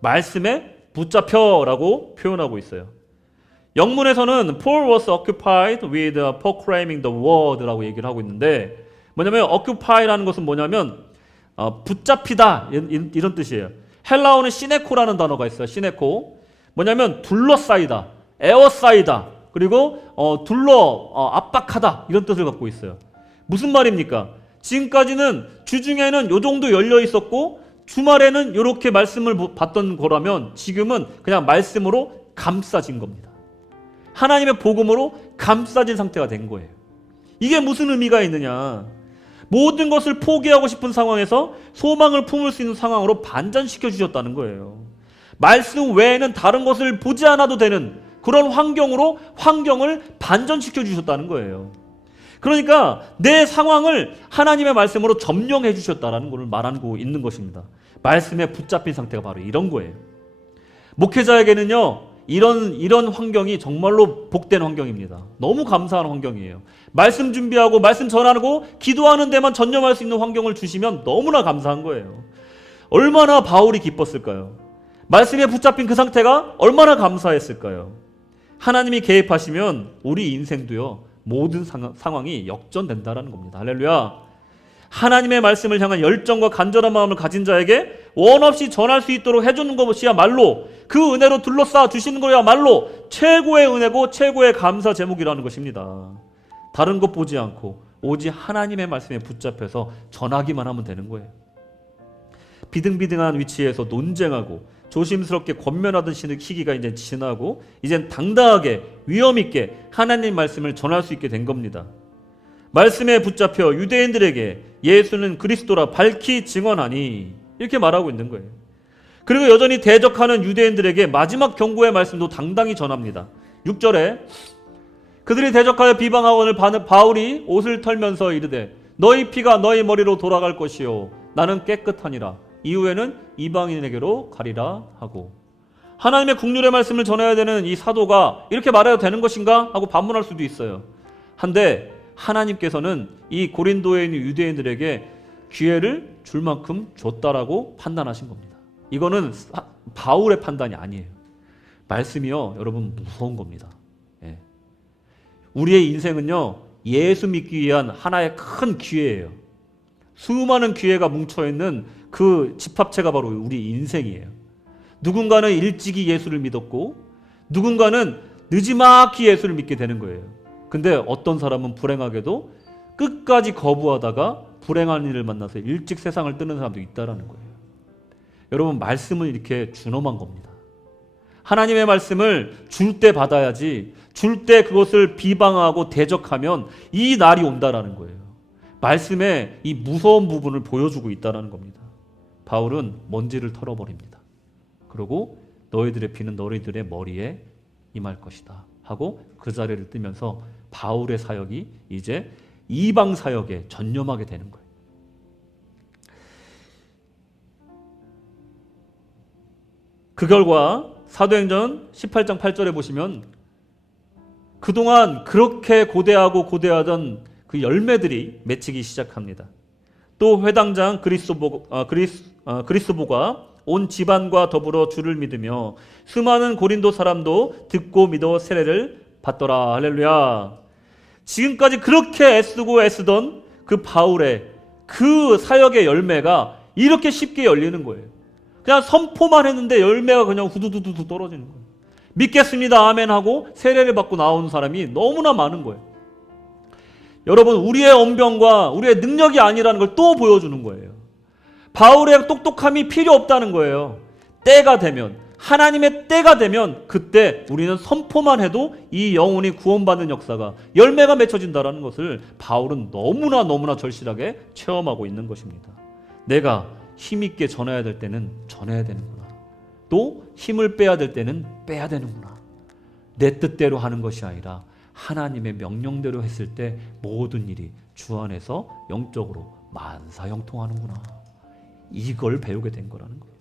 말씀에 붙잡혀라고 표현하고 있어요. 영문에서는 Paul was occupied with proclaiming the word라고 얘기를 하고 있는데 뭐냐면 occupy라는 것은 뭐냐면 붙잡히다 이런 뜻이에요. 헬라어는 시네코라는 단어가 있어요. 시네코. 뭐냐면 둘러싸이다, 에워싸이다, 그리고 압박하다 이런 뜻을 갖고 있어요. 무슨 말입니까? 지금까지는 주중에는 요 정도 열려 있었고 주말에는 이렇게 말씀을 받던 거라면 지금은 그냥 말씀으로 감싸진 겁니다. 하나님의 복음으로 감싸진 상태가 된 거예요. 이게 무슨 의미가 있느냐? 모든 것을 포기하고 싶은 상황에서 소망을 품을 수 있는 상황으로 반전시켜 주셨다는 거예요. 말씀 외에는 다른 것을 보지 않아도 되는 그런 환경을 반전시켜 주셨다는 거예요. 그러니까 내 상황을 하나님의 말씀으로 점령해 주셨다는 것을 말하고 있는 것입니다. 말씀에 붙잡힌 상태가 바로 이런 거예요. 목회자에게는요, 이런 환경이 정말로 복된 환경입니다. 너무 감사한 환경이에요. 말씀 준비하고 말씀 전하고 기도하는 데만 전념할 수 있는 환경을 주시면 너무나 감사한 거예요. 얼마나 바울이 기뻤을까요? 말씀에 붙잡힌 그 상태가 얼마나 감사했을까요? 하나님이 개입하시면 우리 인생도요, 모든 상황이 역전된다는 겁니다. 할렐루야. 하나님의 말씀을 향한 열정과 간절한 마음을 가진 자에게 원없이 전할 수 있도록 해주는 것이야말로, 그 은혜로 둘러싸 주시는 거야말로 최고의 은혜고 최고의 감사 제목이라는 것입니다. 다른 것 보지 않고 오직 하나님의 말씀에 붙잡혀서 전하기만 하면 되는 거예요. 비등비등한 위치에서 논쟁하고 조심스럽게 권면하던 시기가 이제 지나고 이젠 당당하게 위험 있게 하나님 말씀을 전할 수 있게 된 겁니다. 말씀에 붙잡혀 유대인들에게 예수는 그리스도라 밝히 증언하니 이렇게 말하고 있는 거예요. 그리고 여전히 대적하는 유대인들에게 마지막 경고의 말씀도 당당히 전합니다. 6절에 그들이 대적하여 비방하거늘 바울이 옷을 털면서 이르되 너희 피가 너희 머리로 돌아갈 것이요 나는 깨끗하니라 이후에는 이방인에게로 가리라 하고, 하나님의 국률의 말씀을 전해야 되는 이 사도가 이렇게 말해도 되는 것인가 하고 반문할 수도 있어요. 한데 하나님께서는 이 고린도에 있는 유대인들에게 기회를 줄 만큼 줬다라고 판단하신 겁니다. 이거는 바울의 판단이 아니에요. 말씀이요, 여러분 무서운 겁니다. 예. 우리의 인생은요, 예수 믿기 위한 하나의 큰 기회예요. 수많은 기회가 뭉쳐있는 그 집합체가 바로 우리 인생이에요. 누군가는 일찍이 예수를 믿었고 누군가는 느지막이 예수를 믿게 되는 거예요. 근데 어떤 사람은 불행하게도 끝까지 거부하다가 불행한 일을 만나서 일찍 세상을 뜨는 사람도 있다는 거예요. 여러분, 말씀은 이렇게 준엄한 겁니다. 하나님의 말씀을 줄 때 받아야지, 줄 때 그것을 비방하고 대적하면 이 날이 온다라는 거예요. 말씀의 이 무서운 부분을 보여주고 있다는 겁니다. 바울은 먼지를 털어버립니다. 그리고 너희들의 피는 너희들의 머리에 임할 것이다 하고 그 자리를 뜨면서 바울의 사역이 이제 이방 사역에 전념하게 되는 거예요. 그 결과 사도행전 18장 8절에 보시면 그동안 그렇게 고대하던 그 열매들이 맺히기 시작합니다. 또 회당장 그리스도보가 온 집안과 더불어 주를 믿으며 수많은 고린도 사람도 듣고 믿어 세례를 받더라. 할렐루야. 지금까지 그렇게 애쓰던 그 바울의 그 사역의 열매가 이렇게 쉽게 열리는 거예요. 그냥 선포만 했는데 열매가 그냥 후두두두 떨어지는 거예요. 믿겠습니다 아멘 하고 세례를 받고 나오는 사람이 너무나 많은 거예요. 여러분, 우리의 언변과 우리의 능력이 아니라는 걸 또 보여주는 거예요. 바울의 똑똑함이 필요 없다는 거예요. 때가 되면, 하나님의 때가 되면 그때 우리는 선포만 해도 이 영혼이 구원받는 역사가, 열매가 맺혀진다는 것을 바울은 너무나 절실하게 체험하고 있는 것입니다. 내가 힘있게 전해야 될 때는 전해야 되는구나. 또 힘을 빼야 될 때는 빼야 되는구나. 내 뜻대로 하는 것이 아니라 하나님의 명령대로 했을 때 모든 일이 주 안에서 영적으로 만사형통하는구나. 이걸 배우게 된 거라는 거예요.